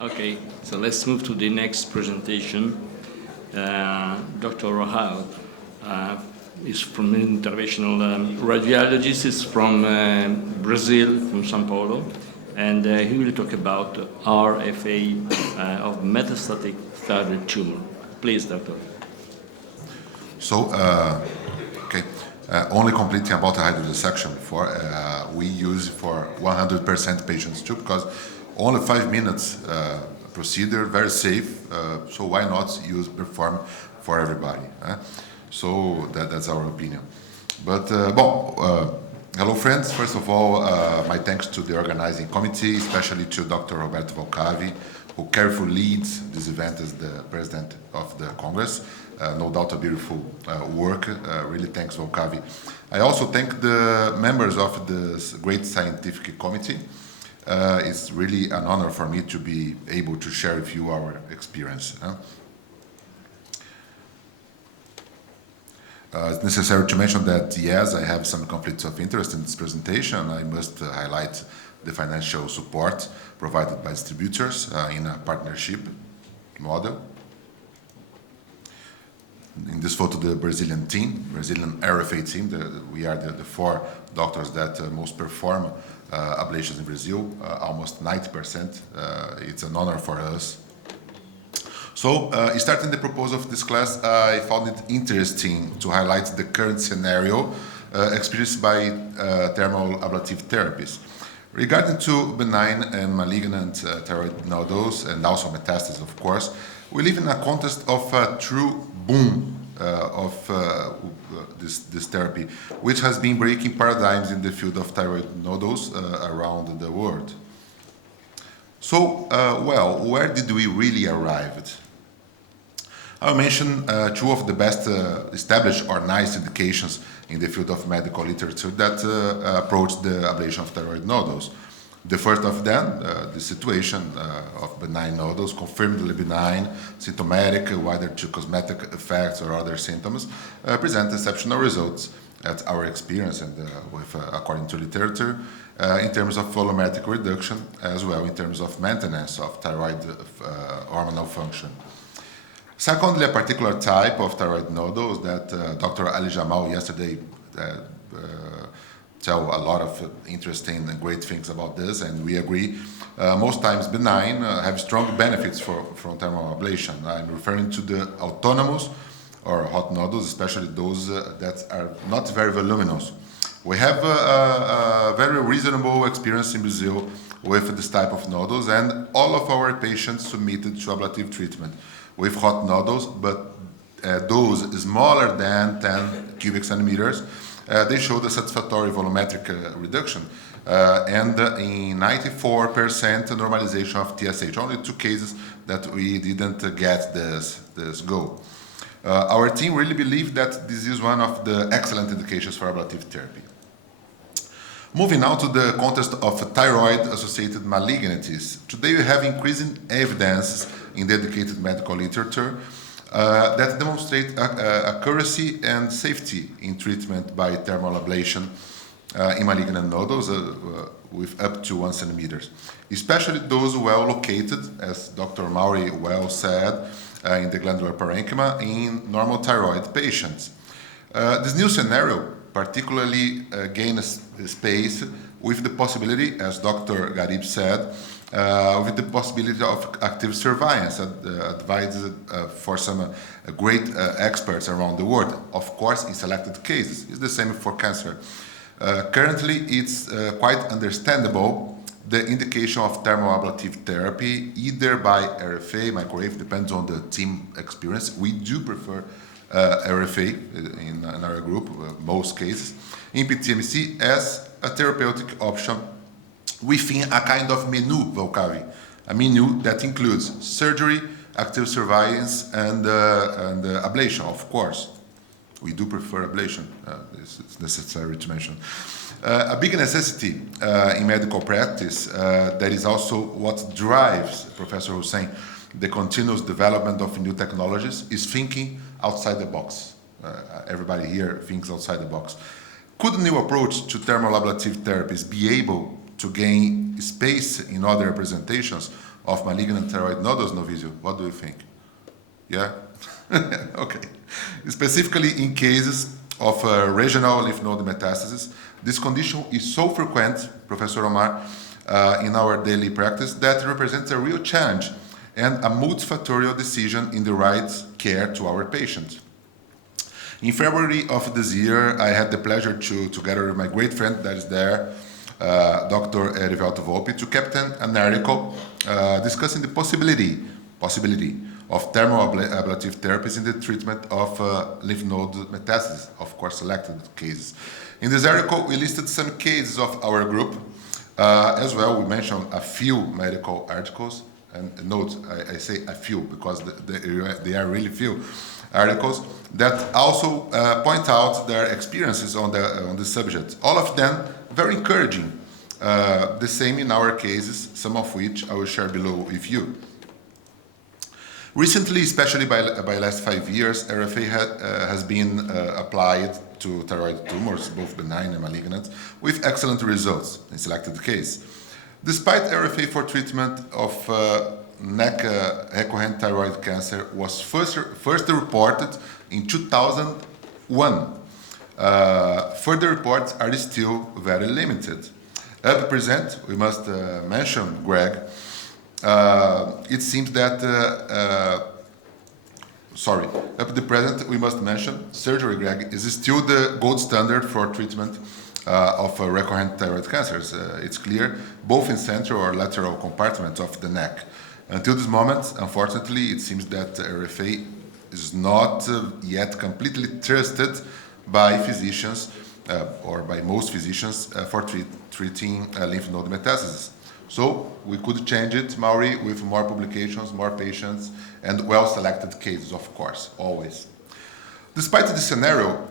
Okay, so let's move to the next presentation. Dr. Rahal is from Interventional Radiologist, is from Brazil, from São Paulo, and he will talk about RFA of Metastatic Thyroid Tumor. Please, Doctor. So, only completing about the hydrodissection before, we use for 100% patients too, because only 5 minutes procedure, very safe, so why not perform for everybody? So that's our opinion. But, hello friends, first of all, my thanks to the organizing committee, especially to Dr. Roberto Valcavi, who carefully leads this event as the president of the Congress. No doubt a beautiful work, really thanks Valcavi. I also thank the members of this great scientific committee. It's really an honor for me to be able to share with you our experience. It's necessary to mention that, yes, I have some conflicts of interest in this presentation. I must highlight the financial support provided by distributors in a partnership model. In this photo, the Brazilian RFA team, we are the 4 doctors that most perform ablations in Brazil, almost 90%. It's an honor for us. So, starting the proposal of this class, I found it interesting to highlight the current scenario experienced by thermal ablative therapies. Regarding to benign and malignant thyroid nodules, and also metastasis, of course, we live in a context of a true boom of this therapy, which has been breaking paradigms in the field of thyroid nodules around the world. So, well, where did we really arrive? I'll mention 2 of the best established or nice indications in the field of medical literature that approach the ablation of thyroid nodules. The first of them, the situation of benign nodules, confirmedly benign, symptomatic, whether to cosmetic effects or other symptoms, present exceptional results at our experience and according to literature, in terms of volumetric reduction, as well in terms of maintenance of thyroid hormonal function. Secondly, a particular type of thyroid nodules that Dr. Ali Jamal yesterday tell a lot of interesting and great things about this, and we agree. Most times benign have strong benefits from thermal ablation. I'm referring to the autonomous or hot nodules, especially those that are not very voluminous. We have a very reasonable experience in Brazil with this type of nodules, and all of our patients submitted to ablative treatment with hot nodules, but those smaller than 10 cubic centimeters, they showed a satisfactory volumetric reduction and in 94% normalization of TSH. Only 2 cases that we didn't get this goal. Our team really believed that this is one of the excellent indications for ablative therapy. Moving now to the context of thyroid-associated malignancies. Today we have increasing evidence in dedicated medical literature that demonstrate accuracy and safety in treatment by thermal ablation in malignant nodules with up to 1 centimeter, especially those well located, as Dr. Maury well said, in the glandular parenchyma in normal thyroid patients. This new scenario particularly gains space with the possibility, as Dr. Garib said, with the possibility of active surveillance advised for some great experts around the world, of course in selected cases. It's the same for cancer. Currently it's quite understandable the indication of thermoablative therapy either by RFA, microwave, depends on the team experience. We do prefer RFA in our group, most cases, in PTMC as a therapeutic option within a kind of menu, Valcavi, a menu that includes surgery, active surveillance, and ablation, of course. We do prefer ablation, this is necessary to mention. A big necessity in medical practice, that is also what drives Professor Hussein, the continuous development of new technologies, is thinking outside the box. Everybody here thinks outside the box. Could a new approach to thermal ablative therapies be able to gain space in other representations of malignant thyroid nodules, Novisio? What do you think? Yeah? Okay. Specifically in cases of regional lymph node metastasis, this condition is so frequent, Professor Omar, in our daily practice that it represents a real challenge and a multifactorial decision in the right care to our patients. In February of this year, I had the pleasure to, together with my great friend that is there, Dr. Erivelto, to captain an article discussing the possibility of thermoablative therapies in the treatment of lymph node metastasis, of course selected cases. In this article, we listed some cases of our group. As well, we mentioned a few medical articles, and note, I say a few because they are really few articles that also point out their experiences on the subject. All of them very encouraging. The same in our cases, some of which I will share below with you. Recently, especially by last 5 years, RFA has been applied to thyroid tumors, both benign and malignant, with excellent results in selected case. Despite RFA for treatment of neck recurrent thyroid cancer was first reported in 2001, further reports are still very limited. At present, we must mention, Greg, it seems that, up to the present, we must mention, surgery, Greg, is still the gold standard for treatment of recurrent thyroid cancers. It's clear, both in central or lateral compartments of the neck. Until this moment, unfortunately, it seems that RFA is not yet completely trusted by physicians or by most physicians for treating lymph node metastasis. So we could change it, Mauri, with more publications, more patients, and well-selected cases, of course, always. Despite this scenario,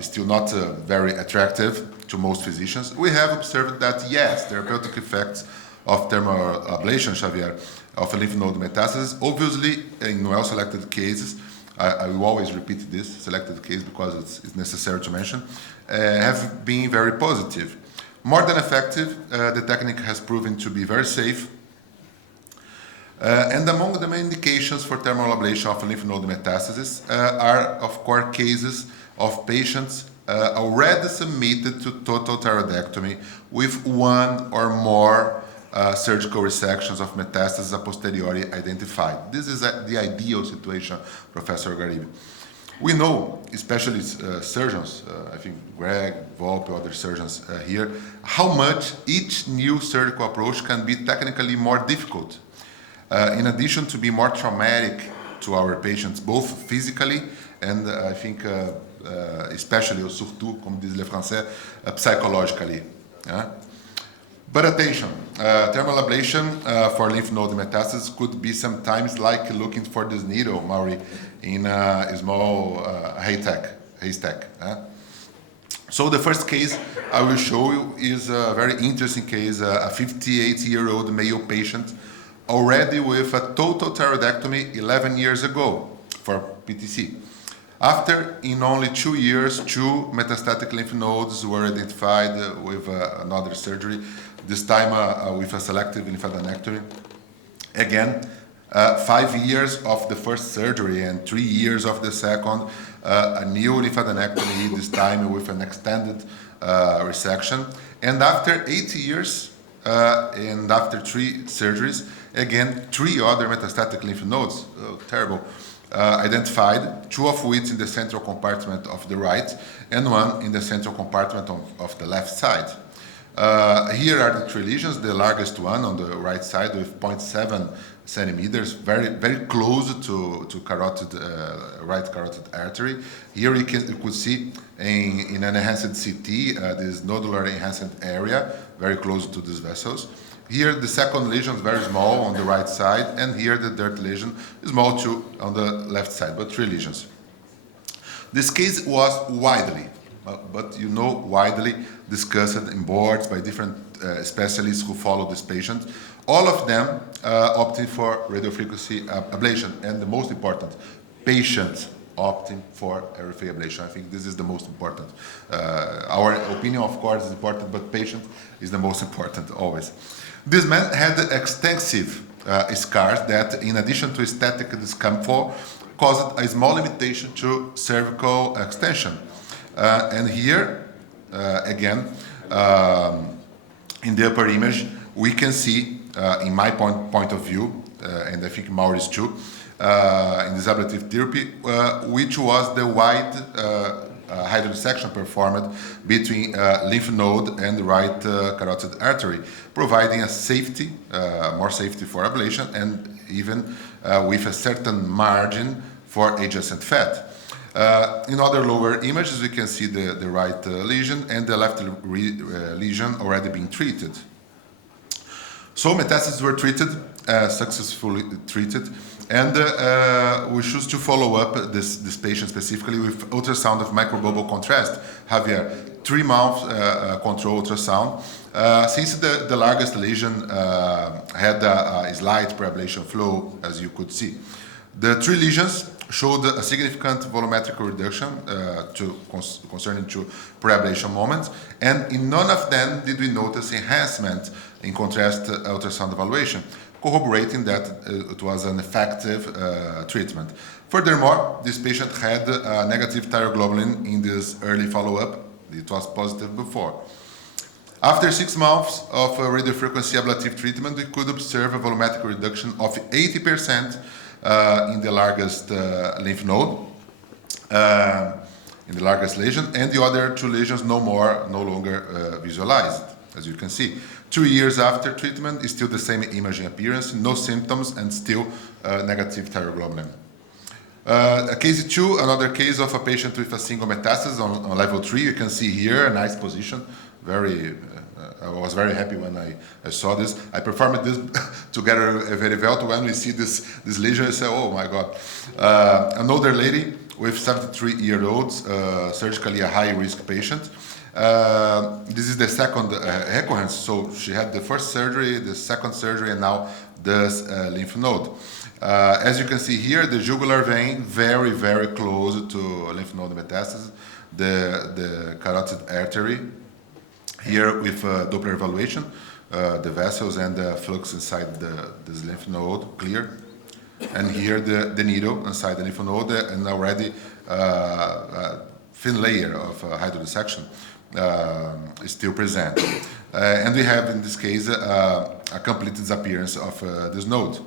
still not very attractive to most physicians, we have observed that, yes, therapeutic effects of thermoablation, Xavier, of lymph node metastasis, obviously in well-selected cases, I will always repeat this, selected case, because it's necessary to mention, have been very positive. More than effective, the technique has proven to be very safe. And among the main indications for thermal ablation of lymph node metastasis are, of course, cases of patients already submitted to total thyroidectomy with one or more surgical resections of metastasis a posteriori identified. This is the ideal situation, Professor Garibi. We know, especially surgeons, I think Greg, Volpe, other surgeons here, how much each new surgical approach can be technically more difficult. In addition to be more traumatic to our patients, both physically and I think especially, surtout, comme disent les Français, psychologically. But attention, thermal ablation for lymph node metastasis could be sometimes like looking for this needle, Mauri, in a small haystack. So the first case I will show you is a very interesting case, a 58-year-old male patient already with a total thyroidectomy 11 years ago for PTC. After, in only 2 years, 2 metastatic lymph nodes were identified with another surgery, this time with a selective lymphadenectomy. Again, 5 years of the first surgery and 3 years of the second, a new lymphadenectomy, this time with an extended resection. And after 8 years and after 3 surgeries, again, 3 other metastatic lymph nodes, terrible, identified, 2 of which in the central compartment of the right and 1 in the central compartment of the left side. Here are the 3 lesions, the largest one on the right side with 0.7 centimeters, very close to carotid, right carotid artery. Here you could see in an enhanced CT this nodular enhanced area, very close to these vessels. Here the second lesion is very small on the right side, and here the third lesion is small too on the left side, but 3 lesions. This case was widely discussed in boards by different specialists who follow this patient. All of them opted for radiofrequency ablation, and the most important, patient opting for RFA ablation. I think this is the most important. Our opinion, of course, is important, but patient is the most important always. This man had extensive scars that, in addition to aesthetic discomfort, caused a small limitation to cervical extension. And here, again, in the upper image, we can see, in my point of view, and I think Maurice too, in this ablative therapy, which was the wide hydrodissection performed between lymph node and the right carotid artery, providing a safety, more safety for ablation, and even with a certain margin for adjacent fat. In other lower images, we can see the right lesion and the left lesion already being treated. So metastases were treated, successfully treated, and we choose to follow up this patient specifically with ultrasound of microbubble contrast, Javier, 3-month control ultrasound. Since the largest lesion had a slight preablation flow, as you could see. The 3 lesions showed a significant volumetric reduction concerning to preablation moments, and in none of them did we notice enhancement in contrast ultrasound evaluation, corroborating that it was an effective treatment. Furthermore, this patient had negative thyroglobulin in this early follow-up. It was positive before. After 6 months of radiofrequency ablative treatment, we could observe a volumetric reduction of 80% in the largest lymph node, in the largest lesion, and the other 2 lesions no longer visualized, as you can see. 2 years after treatment, is still the same imaging appearance, no symptoms, and still negative thyroglobulin. Case 2, another case of a patient with a single metastasis on level 3. You can see here a nice position. I was very happy when I saw this. I performed this together very well. When we see this lesion, I say, oh my God. Another lady with 73-year-olds, surgically a high-risk patient. This is the second recurrence. So she had the first surgery, the second surgery, and now this lymph node. As you can see here, the jugular vein very, very close to lymph node metastasis, the carotid artery. Here with Doppler evaluation, the vessels and the flux inside this lymph node clear. And here the needle inside the lymph node and already thin layer of hydrodissection is still present. And we have in this case a complete disappearance of this node.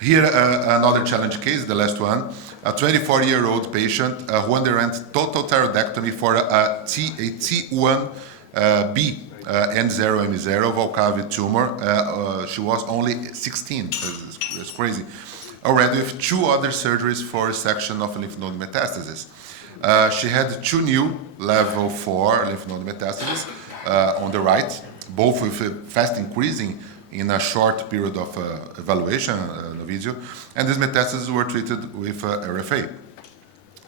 Here another challenge case, the last one, a 24-year-old patient who underwent total thyroidectomy for a T1B N0M0 Volcavi tumor. She was only 16, it's crazy. Already with 2 other surgeries for resection of lymph node metastasis. She had 2 new level 4 lymph node metastases on the right, both with fast increasing in a short period of evaluation, the video, and these metastases were treated with RFA.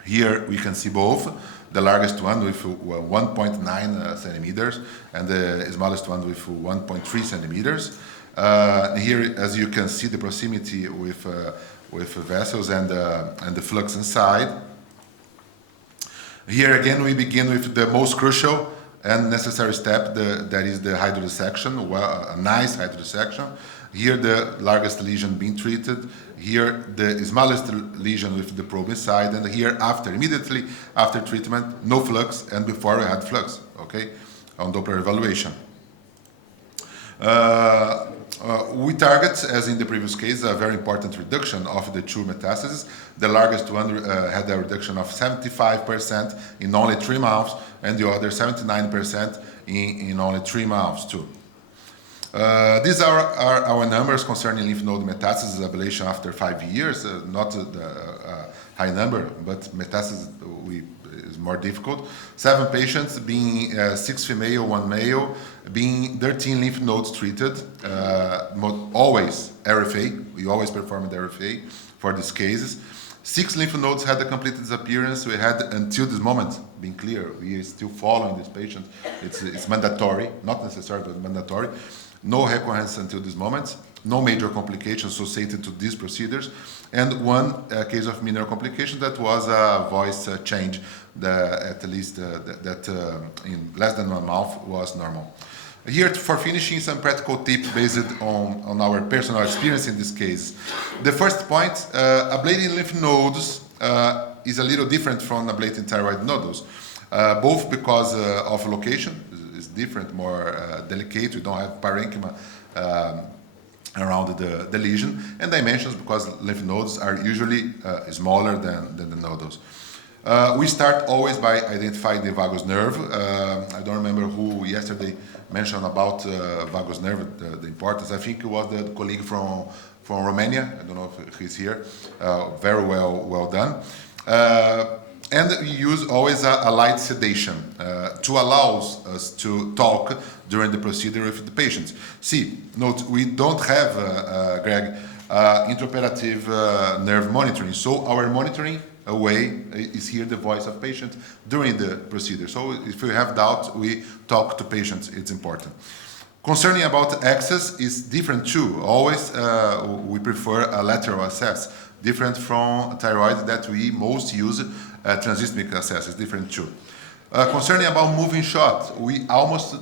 Here we can see both, the largest one with 1.9 centimeters and the smallest one with 1.3 centimeters. Here, as you can see, the proximity with vessels and the flux inside. Here again, we begin with the most crucial and necessary step, that is the hydrodissection, a nice hydrodissection. Here the largest lesion being treated, here the smallest lesion with the probe inside, and here immediately after treatment, no flux, and before we had flux, okay, on Doppler evaluation. We target, as in the previous case, a very important reduction of the 2 metastases. The largest one had a reduction of 75% in only 3 months, and the other 79% in only 3 months too. These are our numbers concerning lymph node metastasis ablation after 5 years. Not a high number, but metastasis is more difficult. 7 patients, being 6 female, 1 male, being 13 lymph nodes treated. Always RFA. We always performed RFA for these cases. 6 lymph nodes had a complete disappearance. We had, until this moment, being clear, we are still following this patient. It's mandatory, not necessary, but mandatory. No recurrence until this moment. No major complications associated to these procedures. And one case of minor complication that was a voice change that at least that in less than 1 month was normal. Here for finishing, some practical tips based on our personal experience in this case. The first point, ablating lymph nodes is a little different from ablating thyroid nodules, both because of location, is different, more delicate, we don't have parenchyma around the lesion, and dimensions because lymph nodes are usually smaller than the nodules. We start always by identifying the vagus nerve. I don't remember who yesterday mentioned about vagus nerve, the importance. I think it was the colleague from Romania. I don't know if he's here. Very well done. And we use always a light sedation to allow us to talk during the procedure with the patients. See, note, we don't have, Greg, intraoperative nerve monitoring, so our monitoring way is here the voice of patients during the procedure. So if we have doubt, we talk to patients, it's important. Concerning about access is different too. Always we prefer a lateral access, different from thyroid that we most use transismic access, is different too. Concerning about moving shot, we almost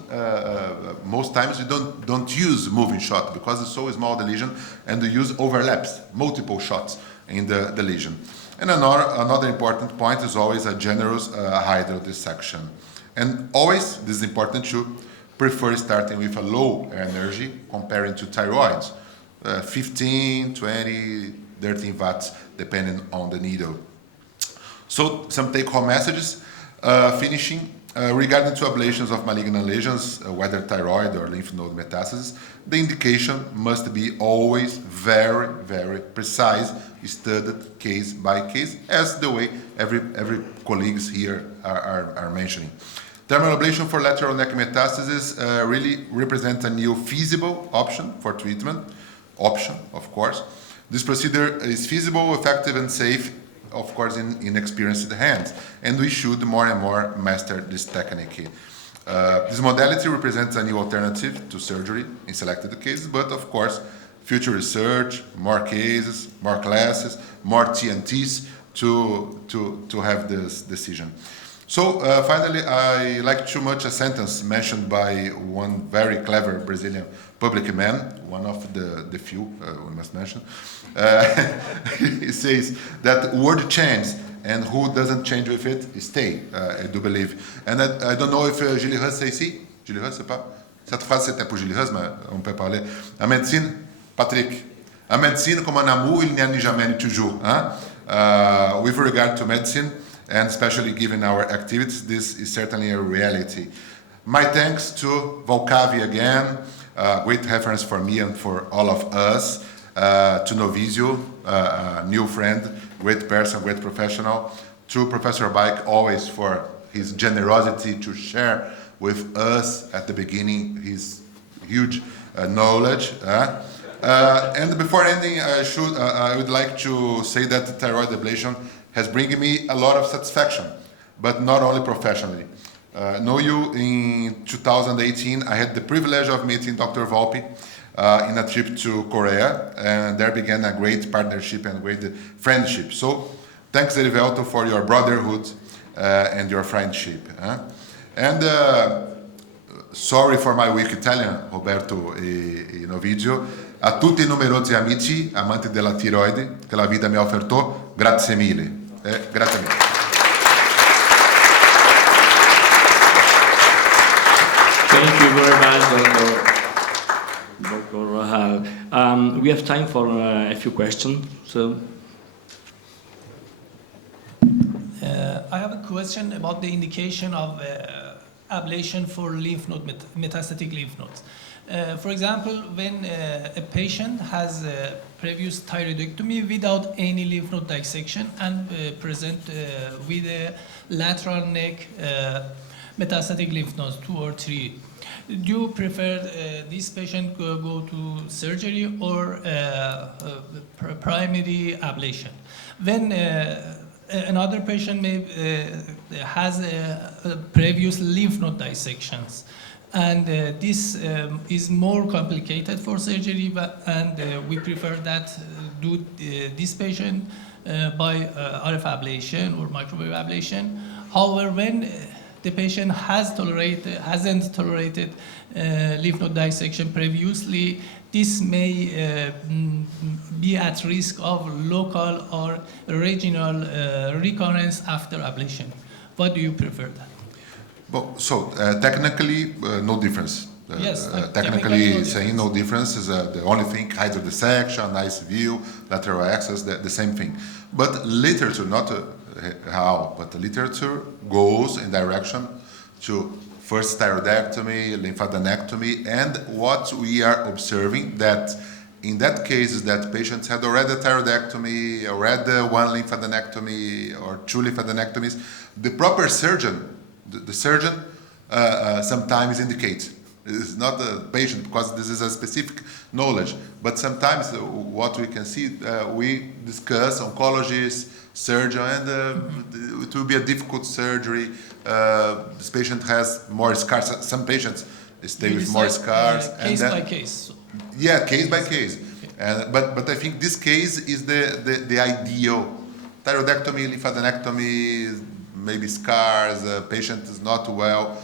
most times we don't use moving shot because it's so small the lesion, and we use overlaps, multiple shots in the lesion. And another important point is always a generous hydrodissection. And always, this is important too, prefer starting with a low energy comparing to thyroids, 15, 20, 13 watts, depending on the needle. So some take-home messages, finishing. Regarding to ablations of malignant lesions, whether thyroid or lymph node metastasis, the indication must be always very, very precise, studied case by case, as the way every colleagues here are mentioning. Thermal ablation for lateral neck metastasis really represents a new feasible option for treatment. Option, of course. This procedure is feasible, effective, and safe, of course, in experienced hands, and we should more and more master this technique. This modality represents a new alternative to surgery in selected cases, but of course, future research, more cases, more classes, more TNTs to have this decision. So finally, I like too much a sentence mentioned by one very clever Brazilian public man, one of the few we must mention. He says that word change, and who doesn't change with it, stay, I do believe. And I don't know if Julie Huss est ici. Julie Huss, c'est pas? Cette phrase c'était pour Julie Huss, mais on peut parler. A médecine, Patrick, a médecine comme un amour, il n'y a jamais ni toujours. Hein? With regard to medicine, and especially given our activities, this is certainly a reality. My thanks to Volcavi again, great reference for me and for all of us, to Novizio, new friend, great person, great professional, to Professor Baik, always for his generosity to share with us at the beginning his huge knowledge. And before ending, I would like to say that the thyroid ablation has brought me a lot of satisfaction, but not only professionally. Know you in 2018, I had the privilege of meeting Dr. Volpi in a trip to Korea, and there began a great partnership and great friendship. So thanks, Erivelto, for your brotherhood and your friendship. And sorry for my weak Italian, Roberto e Novidio. A tutti i numerosi amici, amanti della tiroide, che la vita mi offertò, grazie mille. Grazie mille. Thank you very much, Dr. Rahal. We have time for a few questions. So, I have a question about the indication of ablation for lymph node, metastatic lymph nodes. For example, when a patient has a previous thyroidectomy without any lymph node dissection and present with a lateral neck metastatic lymph nodes, 2 or 3, do you prefer this patient go to surgery or primary ablation? When another patient may has previous lymph node dissections and this is more complicated for surgery, and we prefer that do this patient by RF ablation or microwave ablation. However, when the patient hasn't tolerated lymph node dissection previously, this may be at risk of local or regional recurrence after ablation. What do you prefer then? Well, so technically, no difference. Yes, Technically no saying no difference is the only thing, hydrodissection, nice view, lateral access, the same thing. But literature, not how, but the literature goes in direction to first thyroidectomy, lymphadenectomy, and what we are observing that in that case is that patients had already a thyroidectomy, already one lymphadenectomy or two lymphadenectomies. The proper surgeon, the surgeon sometimes indicates. It's not the patient because this is a specific knowledge, but sometimes what we can see, we discuss oncologists, surgeon, and it will be a difficult surgery. This patient has more scars. Some patients stay with more scars. Case by case. Yeah, case by case. Okay. But I think this case is the ideal. Thyroidectomy, lymphadenectomy, maybe scars, patient is not well,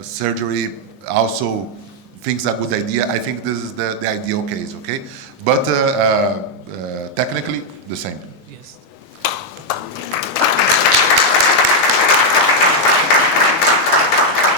surgery also thinks a good idea. I think this is the ideal case, okay? But technically, the same.